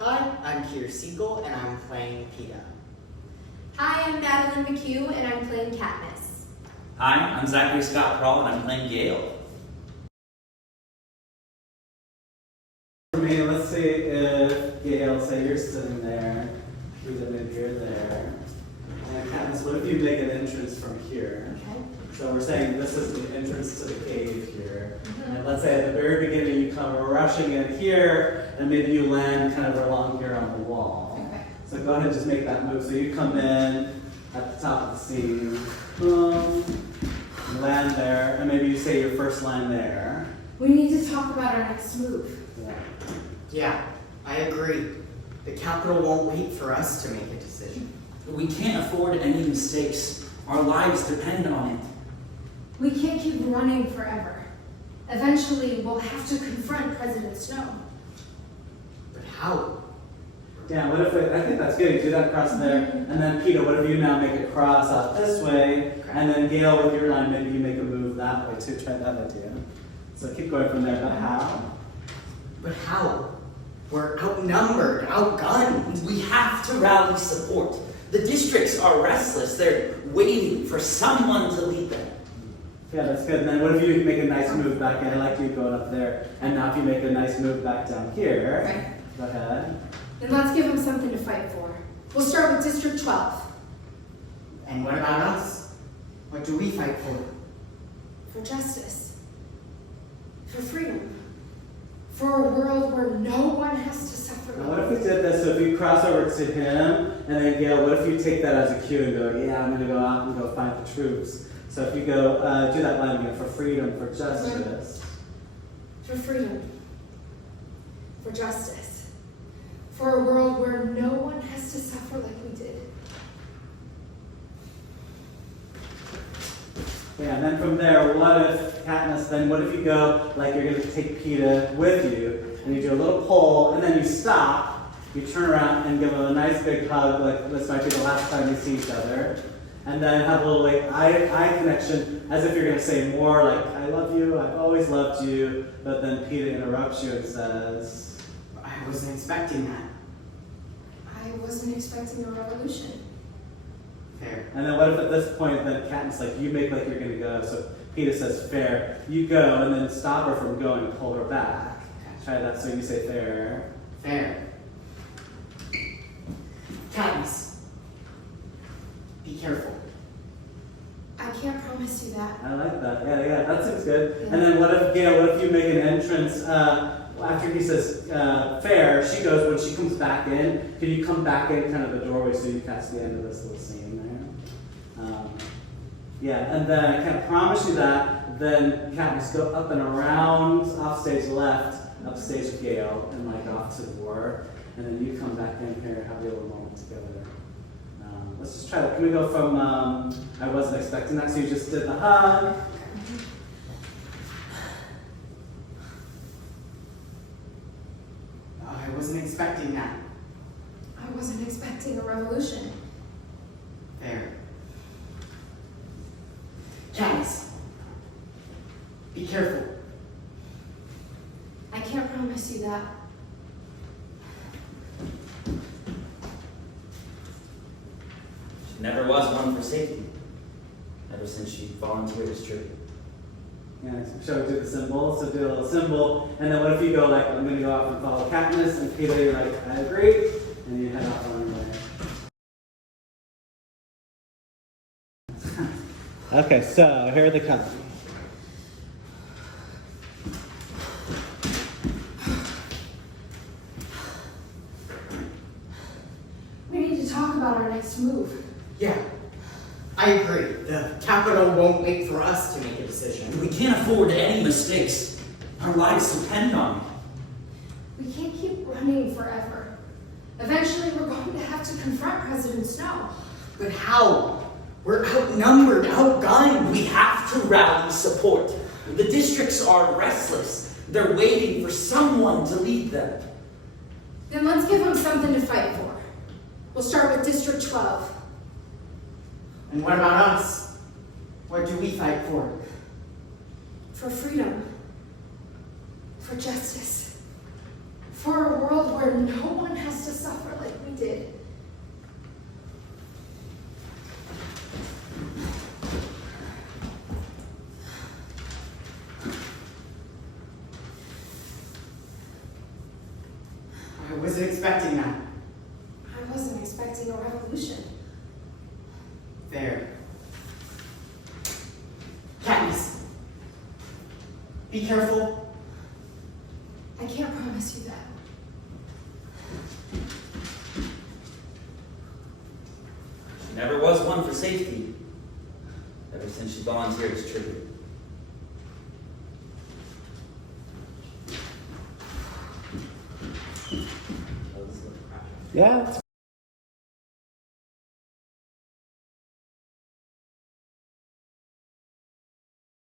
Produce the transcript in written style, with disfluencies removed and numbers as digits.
Hi, I'm Peter Siegel, and I'm playing PETA. Hi, I'm Madeline McHugh, and I'm playing Katniss. Hi, I'm Zachary Scott Prawl, and I'm playing Gale. For me, let's see if Gail, say you're sitting there, maybe you're there. And Katniss, what if you make an entrance from here? Okay. So we're saying this is the entrance to the cave here. And let's say at the very beginning you come rushing in here, and maybe you land kind of along here on the wall. Okay. So go ahead and just make that move. So you come in at the top of the scene, boom, you land there, and maybe you say your first line there. We need to talk about our next move. Yeah. Yeah, I agree. The Capitol won't wait for us to make a decision. We can't afford any mistakes. Our lives depend on it. We can't keep running forever. Eventually, we'll have to confront President Snow. But how? Yeah, what if I think that's good. You do that cross there, and then Peter, what if you now make a cross out this way, and then Gail, with your line, maybe you make a move that way too. Try that idea. So keep going from there. But how? But how? We're outnumbered, outgunned. We have to rally support. The districts are restless. They're waiting for someone to lead them. Yeah, that's good. And then what if you make a nice move back in? I like you going up there. And now if you make a nice move back down here. Right. Go ahead. Then let's give them something to fight for. We'll start with District 12. And what about us? What do we fight for? For justice. For freedom. For a world where no one has to suffer. Now what if we did this? So if you cross over to him, and then Gail, what if you take that as a cue and go, yeah, I'm going to go out and go find the troops. So if you go, do that line again, for freedom, for justice. For freedom. For justice. For a world where no one has to suffer like we did. Yeah, and then from there, what if, Katniss, then what if you go, like you're going to take PETA with you, and you do a little pull, and then you stop, you turn around and give them a nice big hug, like this might be the last time you see each other, and then have a little like eye connection, as if you're going to say more, like, I love you, I've always loved you, but then PETA interrupts you and says, I wasn't expecting that. I wasn't expecting a revolution. Fair. and then what if at this point, then Katniss, like, you make like you're going to go, so PETA says fair, you go, and then stop her from going, pull her back. Try that, so you say fair. Fair. Katniss, be careful. I can't promise you that. I like that. Yeah, that seems good. And then what if, Gail, what if you make an entrance, after he says fair, she goes, when she comes back in, can you come back in kind of the doorway so you catch the end of this little scene there? Yeah, and then I can't promise you that, then Katniss go up and around, off stage left, up stage with Gail, and like off to the war, and then you come back in here, have your little moment together. Let's just try that. Can we go from, I wasn't expecting that, so you just did the hug. I wasn't expecting that. I wasn't expecting a revolution. Fair. Katniss, be careful. I can't promise you that. She never was one for safety, ever since she volunteered as trooper. Yeah, so do the symbol, so do a little symbol, and then what if you go like, I'm gonna go out and follow Katniss, and Peter, you're like, I agree, and you head off on your way. Okay, so here they come. We need to talk about our next move. Yeah, I agree. The Capitol won't wait for us to make a decision. We can't afford any mistakes. Our lives depend on it. We can't keep running forever. Eventually, we're going to have to confront President Snow. But how? We're outnumbered, outgunned. We have to rally support. The districts are restless. They're waiting for someone to lead them. Then let's give them something to fight for. We'll start with District 12. And what about us? What do we fight for? For freedom. For justice. For a world where no one has to suffer like we did. I wasn't expecting that. I wasn't expecting a revolution. There. Katniss. Be careful. I can't promise you that. She never was one for safety, ever since she volunteered as tribute. Yeah.